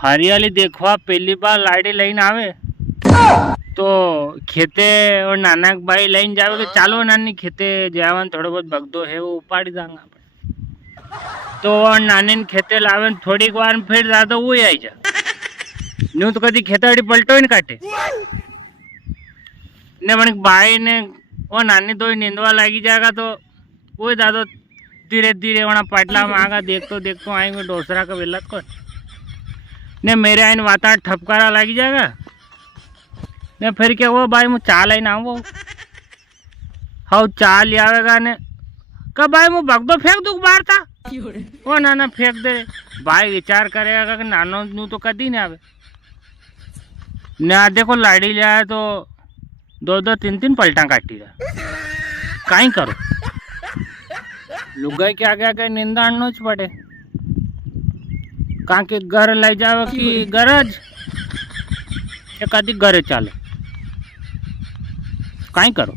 हरियाली देखवा पहली बार लाड़ी लઈને આવે तो खेते और नाना भाई लઈને जावे तो चालो नानी खेते जावन थोड़ो बहुत भगदो है वो उपाड़ी जांगा तो नानी ने खेते लावे थोड़ी बार फिर ज्यादा वो आई जा न्यू तो कभी खेताड़ी पलटो ही काटे ने मन भाई ने वो नानी तो नींदवा लगी जाएगा तो वो दादो धीरे धीरे वहाँ पाटला में आगा देखतो आएंगे डोसरा का वेलत को ने मेरे आइन वाता ठपकारा लगी जाएगा ने फिर क्या वो भाई मुझे चाल आई ना वो हाँ चाल आवेगा ने कब भाई मुझे भगदो फेंक दूँ बाहर था वो नाना फेंक दे भाई विचार करेगा कि नानो नू तो कदी नहीं आवे ने देखो लाड़ी लिया है तो दो दो तीन तीन पलटा काटी रहा कहीं करो लुगाई के आगे आगे निंदा आणनो ज पड़े कारण के घर लई जावे की गरज कदी घरे चाले कहीं करो।